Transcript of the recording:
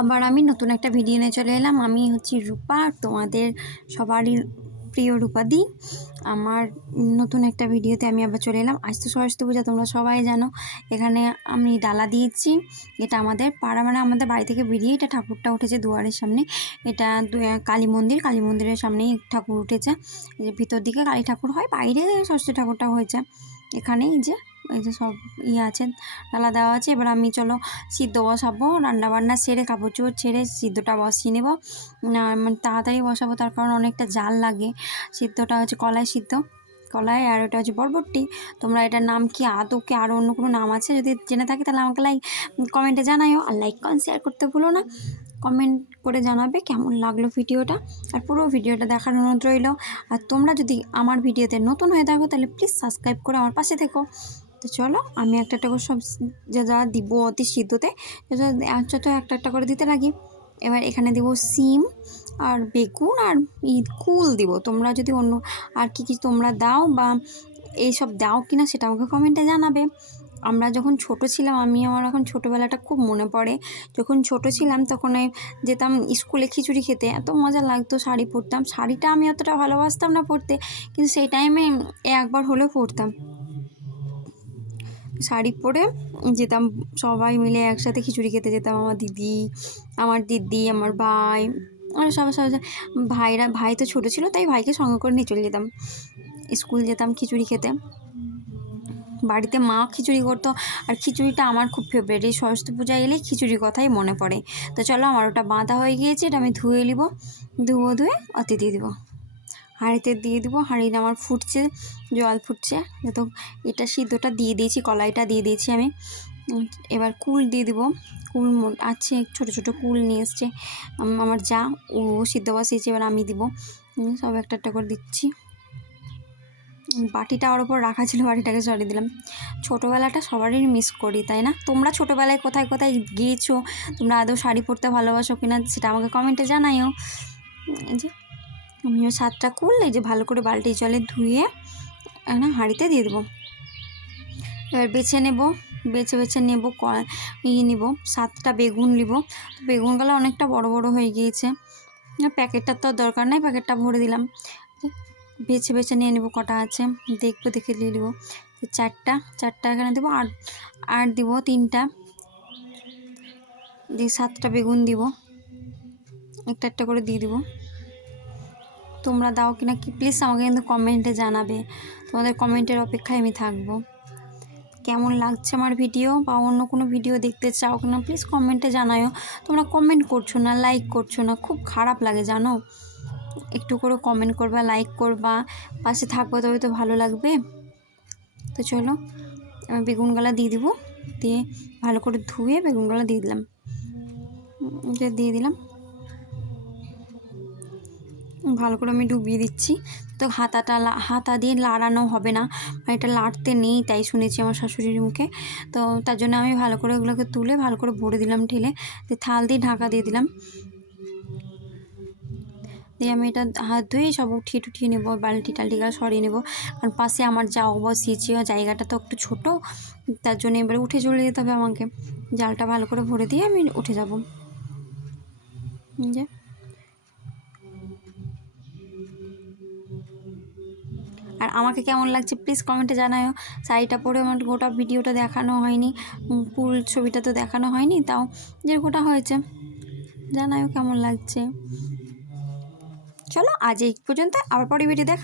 আবার আমি নতুন একটা ভিডিও নিয়ে চলে এলাম। আমি হচ্ছি রূপা, তোমাদের সবারই প্রিয় রূপাদি। আমার নতুন একটা ভিডিওতে আমি আবার চলে এলাম। আজ তো সরস্বতী পূজা, তোমরা সবাই জানো। এখানে আমি ডালা দিয়েছি। এটা আমাদের পাড়া, মানে আমাদের বাড়ি থেকে বেরিয়ে এটা ঠাকুরটা উঠেছে দুয়ারের সামনে। এটা কালী মন্দিরের সামনেই ঠাকুর উঠেছে। এই যে ভিতর দিকে কালী ঠাকুর হয়, বাইরে সরস্বতী ঠাকুরটা হয়েছে। এখানেই এই যে সব আছে, ডালা দেওয়া আছে। এবার আমি চলো সিদ্ধ বসাবো, রান্নাবান্না সেরে কাপড় চোপড় ছেড়ে সিদ্ধটা বসিয়ে নেব। মানে তাড়াতাড়ি বসাবো, তার কারণ অনেকটা জাল লাগে। সিদ্ধটা হচ্ছে কলাই সিদ্ধ, কলাই, আর ওটা হচ্ছে বরবটি। তোমরা এটার নাম কি, আদৌ কি আরও অন্য কোনো নাম আছে? যদি জেনে থাকি তাহলে আমাকে কমেন্টে জানাইও। আর লাইক কমেন্ট শেয়ার করতে ভুলো না। কমেন্ট করে জানাবে কেমন লাগলো ভিডিওটা, আর পুরো ভিডিওটা দেখার অনুরোধ রইল। আর তোমরা যদি আমার ভিডিওতে নতুন হয়ে থাকো তাহলে প্লিজ সাবস্ক্রাইব করে আমার পাশে থেকো। তো চলো আমি একটা করে সব যা দিব অতি সিদ্ধতে তো একটা করে দিতে লাগি। এবার এখানে দেবো সিম আর বেগুন আর কুল দিব। তোমরা যদি অন্য আর কি তোমরা দাও বা এইসব দাও কিনা সেটা আমাকে কমেন্টে জানাবে। আমরা যখন ছোট ছিলাম, আমার এখন ছোটোবেলাটা খুব মনে পড়ে। যখন ছোট ছিলাম তখন যেতাম স্কুলে খিচুড়ি খেতে, এত মজা লাগতো। শাড়ি পরতাম, শাড়িটা আমি অতটা ভালোবাসতাম না পরতে, কিন্তু সেই টাইমে একবার হলেও পরতাম। শাড়ি পরে যেতাম, সবাই মিলে একসাথে খিচুড়ি খেতে যেতাম। আমার দিদি, আমার ভাই, আর সবাই ভাই তো ছোটো ছিল, তাই ভাইকে সঙ্গে করে নিয়ে চলে যেতাম। স্কুল যেতাম খিচুড়ি খেতে। বাড়িতে মা খিচুড়ি করতো, আর খিচুড়িটা আমার খুব ফেভারিট। এই সরস্বতী পূজা এলেই খিচুড়ির কথাই মনে পড়ে। তো চলো, আমার ওটা বাঁধা হয়ে গিয়েছে, এটা আমি ধুয়ে নিব। ধুয়ে অতি দিয়ে দিব, হাঁড়িতে দিয়ে দিব। হাঁড়িটা আমার ফুটছে, জল ফুটছে। তো এটা সিদ্ধটা দিয়ে দিয়েছি, কলাইটা দিয়ে দিয়েছি আমি। এবার কুল দিয়ে দিব। কুল আছে, ছোটো ছোটো কুল নিয়ে এসছে আমার যা, ও সিদ্ধ বসিয়েছে। এবার আমি দিব, সব একটা করে দিচ্ছি। বাটিটা ওর ওপর রাখা ছিল, বাটিটাকে সরিয়ে দিলাম। ছোটোবেলাটা সবারই মিস করি, তাই না? তোমরা ছোটোবেলায় কোথায় কোথায় গিয়েছো? তোমরা আদৌ শাড়ি পরতে ভালোবাসো কিনা সেটা আমাকে কমেন্টে জানাইও। যে আমিও 7টা কুল এই যে ভালো করে বালতি জলে ধুয়ে হাঁড়িতে দিয়ে দেবো। এবার বেছে নেব, বেছে নেব। নেব 7টা বেগুন নিব। বেগুনগুলো অনেকটা বড় বড় হয়ে গিয়েছে। প্যাকেটটার তো দরকার নেই, প্যাকেটটা ভরে দিলাম। বেছে নিয়ে নেব কটা আছে, দেখে নিয়ে নেব। 4টা এখানে দেবো, আর দিব 3টা। 7টা বেগুন দিব, একটা করে দিয়ে দিব। তোমরা দাও কিনা কি প্লিজ আমাকে কিন্তু কমেন্টে জানাবে। তোমাদের কমেন্টের অপেক্ষায় আমি থাকবো। কেমন লাগছে আমার ভিডিও, বা অন্য কোনো ভিডিও দেখতে চাও কিনা প্লিজ কমেন্টে জানাও। তোমরা কমেন্ট করছো না, লাইক করছো না, খুব খারাপ লাগে জানো। একটু করে কমেন্ট করবা, লাইক করবা, পাশে থাকবো, তবে তো ভালো লাগবে। তো চলো আমি বেগুনগুলা দিয়ে দিব, দিয়ে ভালো করে ধুয়ে বেগুনগুলা দিয়ে দিলাম। ভালো করে আমি ডুবিয়ে দিচ্ছি। তো হাতা দিয়ে লাড়ানো হবে না, এটা লাড়তে নেই তাই শুনেছি আমার শাশুড়ির মুখে। তো তার জন্য আমি ভালো করে ওগুলোকে তুলে ভালো করে ভরে দিলাম ঢেলে, থাল দিয়ে ঢাকা দিয়ে দিলাম। দিয়ে আমি এটা হাত ধুয়ে সব উঠিয়ে নেবো, বালতি টালটিগুলো সরিয়ে নেবো। কারণ পাশে আমার যা বসিয়েছি, জায়গাটা তো একটু ছোটো, তার জন্য এবারে উঠে চলে যেতে হবে আমাকে। জালটা ভালো করে ভরে দিয়ে আমি উঠে যাব। যে আর আমাকে কেমন লাগছে প্লিজ কমেন্টে জানাও। শাড়িটা পরে আমার গোটা ভিডিওটা দেখানো হয়নি, ফুল ছবিটা তো দেখানো হয়নি, তাও যে গোটা হয়েছে জানাও কেমন লাগছে। চলো আজ এই পর্যন্ত, আবার পরে ভিডিও দেখা।